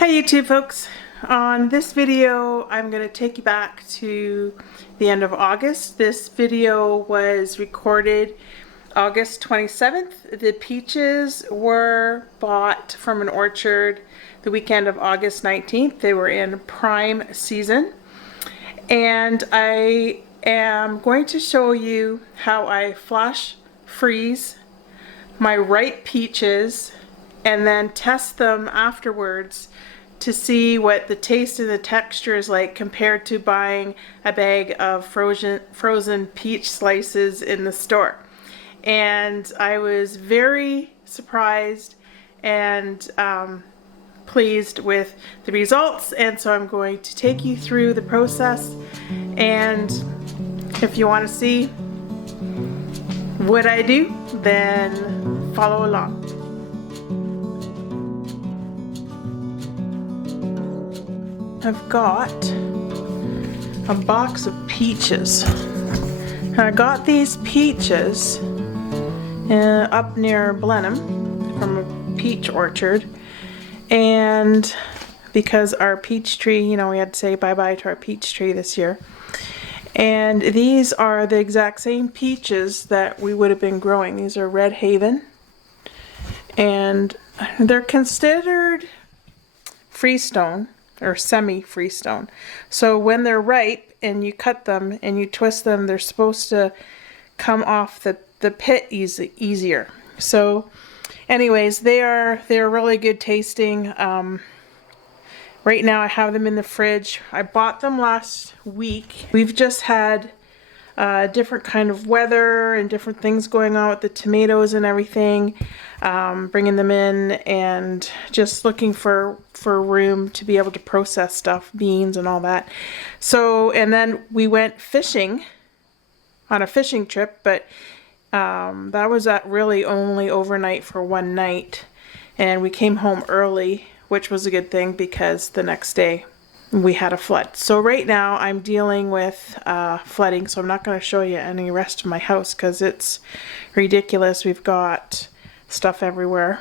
Hi YouTube folks. On this video I'm going to take you back to the end of August. This video was recorded August 27th. The peaches were bought from an orchard the weekend of August 19th. They were in prime season. And I am going to show you how I flash freeze my ripe peaches and then test them afterwards to see what the taste and the texture is like compared to buying a bag of frozen peach slices in the store. And I was very surprised and pleased with the results, and so I'm going to take you through the process, and if you want to see what I do, then follow along. I've got a box of peaches. I got these peaches up near Blenheim from a peach orchard, and because our peach tree, you know, we had to say bye-bye to our peach tree this year. And these are the exact same peaches that we would have been growing. These are Red Haven, and they're considered freestone or semi-freestone. So when they're ripe and you cut them and you twist them, they're supposed to come off the pit easier. So anyways, they're really good tasting. Right now I have them in the fridge. I bought them last week. We've just had different kind of weather and different things going on with the tomatoes and everything, bringing them in and just looking for room to be able to process stuff, beans and all that. So, and then we went fishing on a fishing trip, but that was really only overnight for one night, and we came home early, which was a good thing because the next day we had a flood. So right now I'm dealing with flooding, so I'm not going to show you any rest of my house because it's ridiculous. We've got stuff everywhere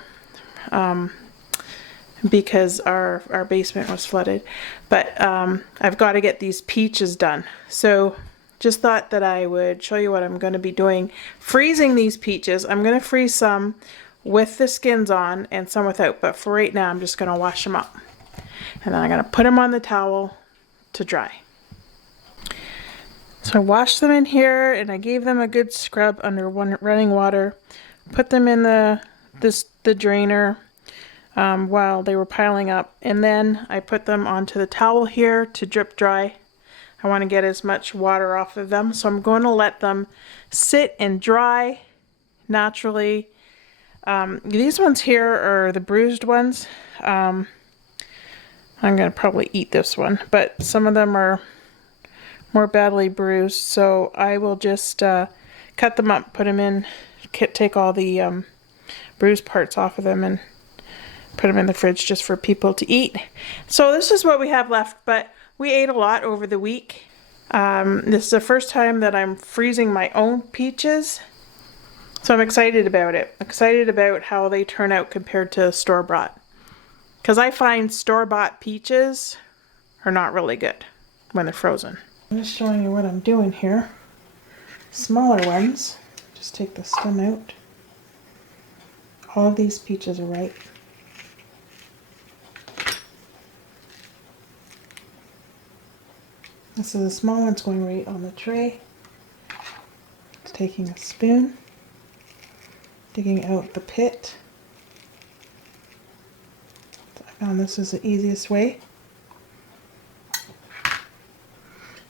because our basement was flooded. But I've got to get these peaches done. So just thought that I would show you what I'm going to be doing. Freezing these peaches. I'm going to freeze some with the skins on and some without, but for right now I'm just going to wash them up. And then I'm going to put them on the towel to dry. So I washed them in here and I gave them a good scrub under running water. Put them in the drainer while they were piling up. And then I put them onto the towel here to drip dry. I want to get as much water off of them. So I'm going to let them sit and dry naturally. These ones here are the bruised ones. I'm going to probably eat this one, but some of them are more badly bruised, so I will just cut them up, put them in, take all the bruised parts off of them and put them in the fridge just for people to eat. So this is what we have left, but we ate a lot over the week. This is the first time that I'm freezing my own peaches, so I'm excited about it. Excited about how they turn out compared to store-bought. Because I find store-bought peaches are not really good when they're frozen. I'm just showing you what I'm doing here. Smaller ones, just take the stem out. All of these peaches are ripe. This is the small ones going right on the tray. Just taking a spoon, digging out the pit. This is the easiest way.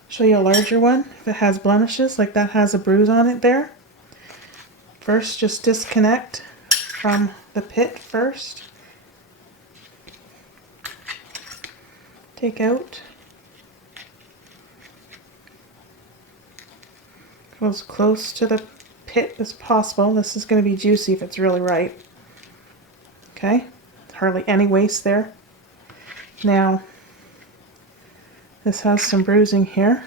Show you a larger one if it has blemishes, like that has a bruise on it there. First, just disconnect from the pit first. Take out. Go as close to the pit as possible. This is going to be juicy if it's really ripe. Okay. Hardly any waste there. Now, this has some bruising here,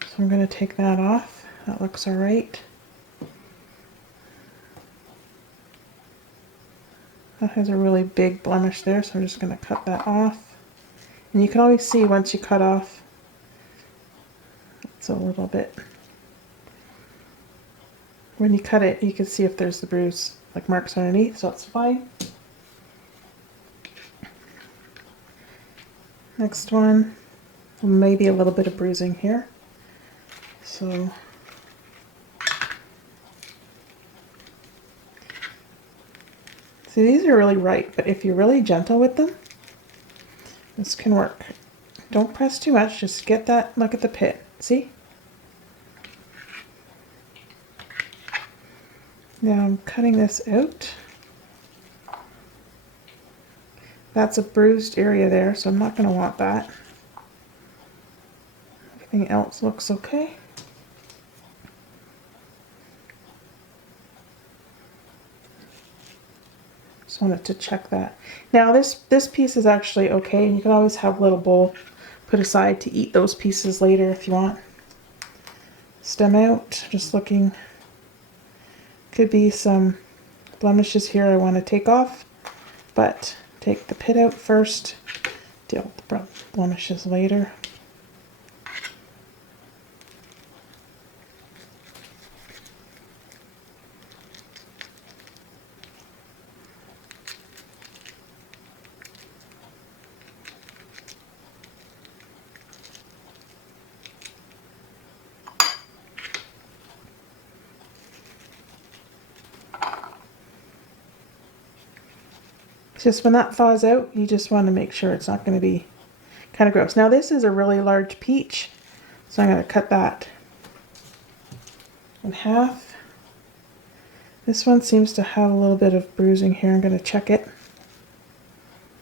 so I'm going to take that off. That looks alright. That has a really big blemish there, so I'm just going to cut that off. And you can always see once you cut off, it's a little bit. When you cut it, you can see if there's the bruise, like marks underneath, so it's fine. Next one, maybe a little bit of bruising here. So see, these are really ripe, but if you're really gentle with them, this can work. Don't press too much, just get that look at the pit. See? Now I'm cutting this out. That's a bruised area there, so I'm not going to want that. Everything else looks okay. Just wanted to check that. Now this piece is actually okay, and you can always have a little bowl put aside to eat those pieces later if you want. Stem out, just looking. Could be some blemishes here I want to take off, but take the pit out first, deal with the blemishes later. Just when that thaws out, you just want to make sure it's not going to be kind of gross. Now this is a really large peach, so I'm going to cut that in half. This one seems to have a little bit of bruising here. I'm going to check it.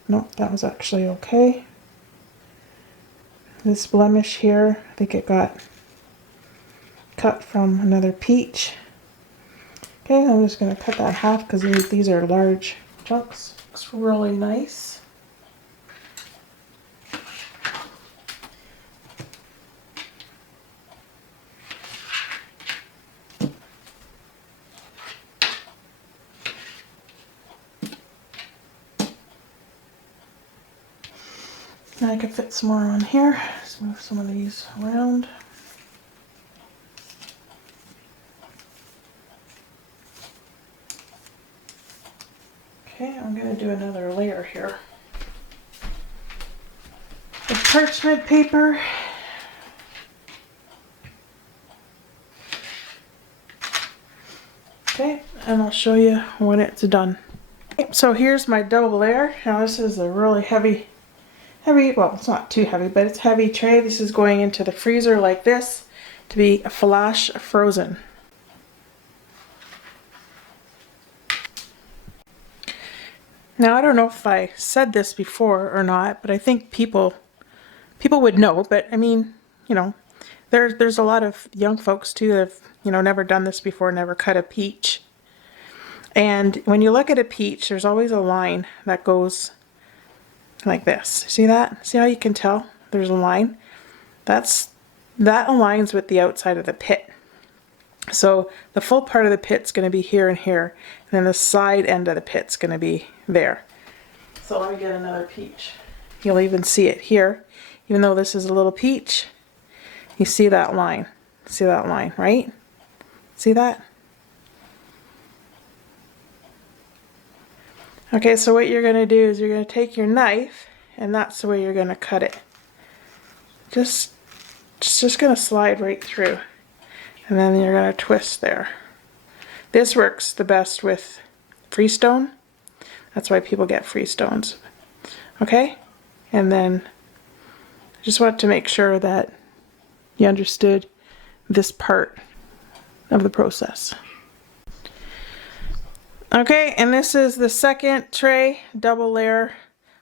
Nope, that was actually okay. This blemish here, I think it got cut from another peach. Okay, I'm just going to cut that in half because these are large chunks. Looks really nice. Now I can fit some more on here. Let's move some of these around. Okay, I'm going to do another layer here. The parchment paper. Okay, and I'll show you when it's done. Okay, so here's my double layer. Now this is a really heavy, well, it's not too heavy, but it's heavy tray. This is going into the freezer like this to be flash frozen. Now I don't know if I said this before or not, but I think people would know, but I mean, you know, there's a lot of young folks too that have, you know, never done this before, never cut a peach. And when you look at a peach, there's always a line that goes like this. See that? See how you can tell there's a line? That aligns with the outside of the pit. So the full part of the pit's going to be here and here, and then the side end of the pit's going to be there. So let me get another peach. You'll even see it here. Even though this is a little peach, you see that line. See that line, right? See that? Okay, so what you're going to do is you're going to take your knife, and that's the way you're going to cut it. Just going to slide right through. And then you're going to twist there. This works the best with freestone. That's why people get freestones. Okay? And then I just want to make sure that you understood this part of the process. Okay, and this is the second tray, double layer.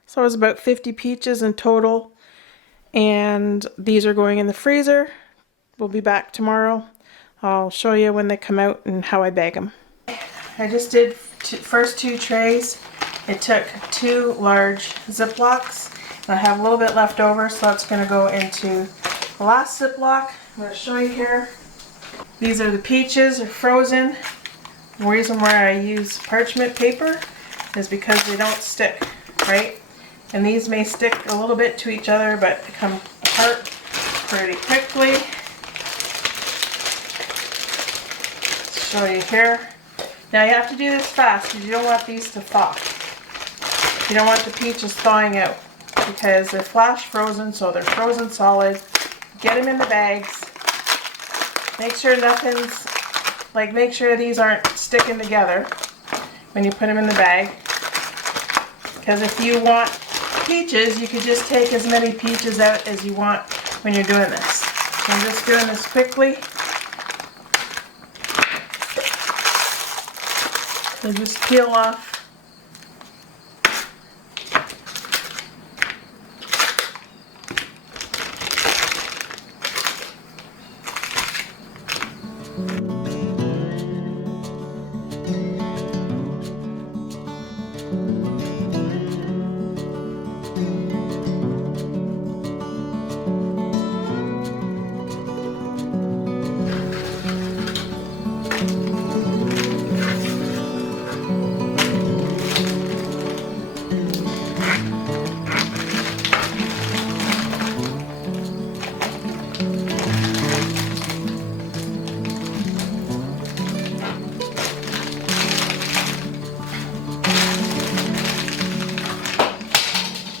So it was about 50 peaches in total. And these are going in the freezer. We'll be back tomorrow. I'll show you when they come out and how I bag them. I just did first two trays. It took 2 large Ziplocs. And I have a little bit left over, so that's going to go into the last Ziploc. I'm going to show you here. These are the peaches, they're frozen. The reason why I use parchment paper is because they don't stick, right? And these may stick a little bit to each other, but they come apart pretty quickly. Let's show you here. Now you have to do this fast because you don't want these to thaw. You don't want the peaches thawing out because they're flash frozen, so they're frozen solid. Get them in the bags. Make sure nothing's, like make sure these aren't sticking together when you put them in the bag. Because if you want peaches, you could just take as many peaches out as you want when you're doing this. So I'm just doing this quickly. So just peel off.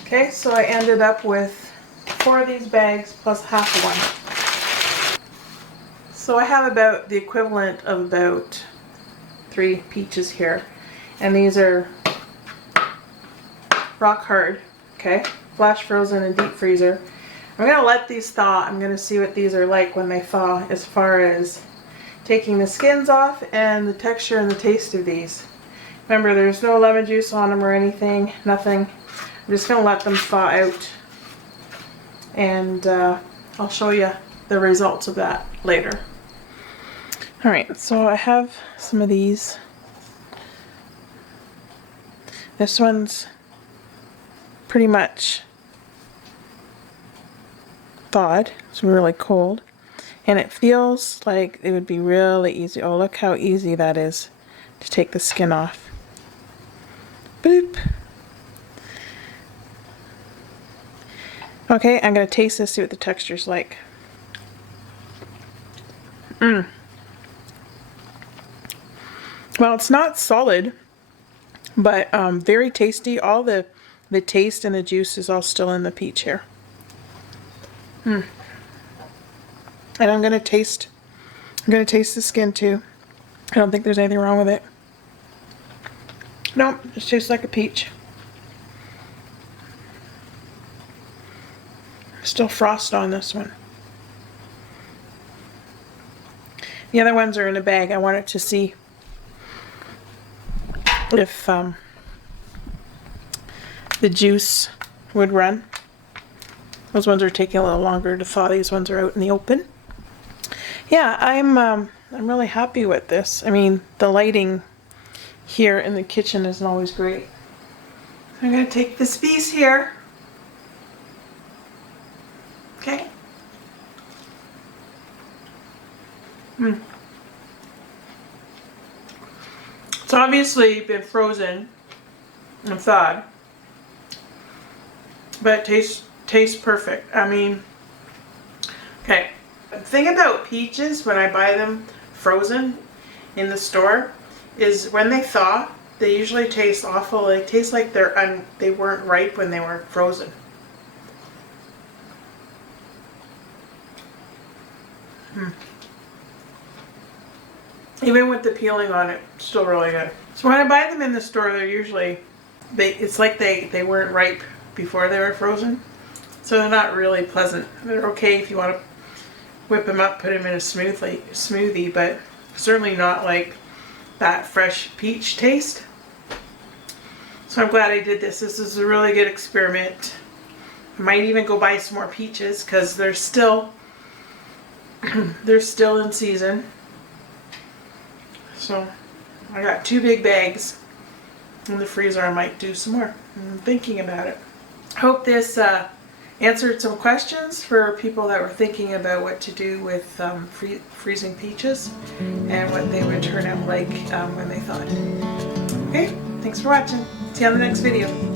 Okay, so I ended up with 4 of these bags plus half of one. So I have about the equivalent of about 3 peaches here. And these are rock hard, okay? Flash frozen and deep freezer. I'm going to let these thaw. I'm going to see what these are like when they thaw as far as taking the skins off and the texture and the taste of these. Remember, there's no lemon juice on them or anything, nothing. I'm just going to let them thaw out, and I'll show you the results of that later. Alright, so I have some of these. This one's pretty much thawed. It's really cold. And it feels like it would be really easy. Oh, look how easy that is to take the skin off. Boop. Okay, I'm going to taste this, see what the texture's like. Well, it's not solid, but very tasty. All the taste and the juice is all still in the peach here. And I'm going to taste the skin too. I don't think there's anything wrong with it. Nope, it tastes like a peach. Still frost on this one. The other ones are in a bag. I wanted to see if the juice would run. Those ones are taking a little longer to thaw. These ones are out in the open. Yeah, I'm really happy with this. I mean, the lighting here in the kitchen isn't always great. I'm going to take this piece here. Okay. It's obviously been frozen and thawed, but it tastes perfect. I mean, okay. The thing about peaches when I buy them frozen in the store is when they thaw, they usually taste awful. They taste like they weren't ripe when they were frozen. Even with the peeling on it, still really good. So when I buy them in the store, they're usually, it's like they weren't ripe before they were frozen. So they're not really pleasant. They're okay if you want to whip them up, put them in a smoothie, but certainly not like that fresh peach taste. So I'm glad I did this. This is a really good experiment. I might even go buy some more peaches because they're still in season. So I got 2 big bags in the freezer. I might do some more. I'm thinking about it. Hope this answered some questions for people that were thinking about what to do with freezing peaches and what they would turn out like when they thawed. Okay, thanks for watching. See you on the next video.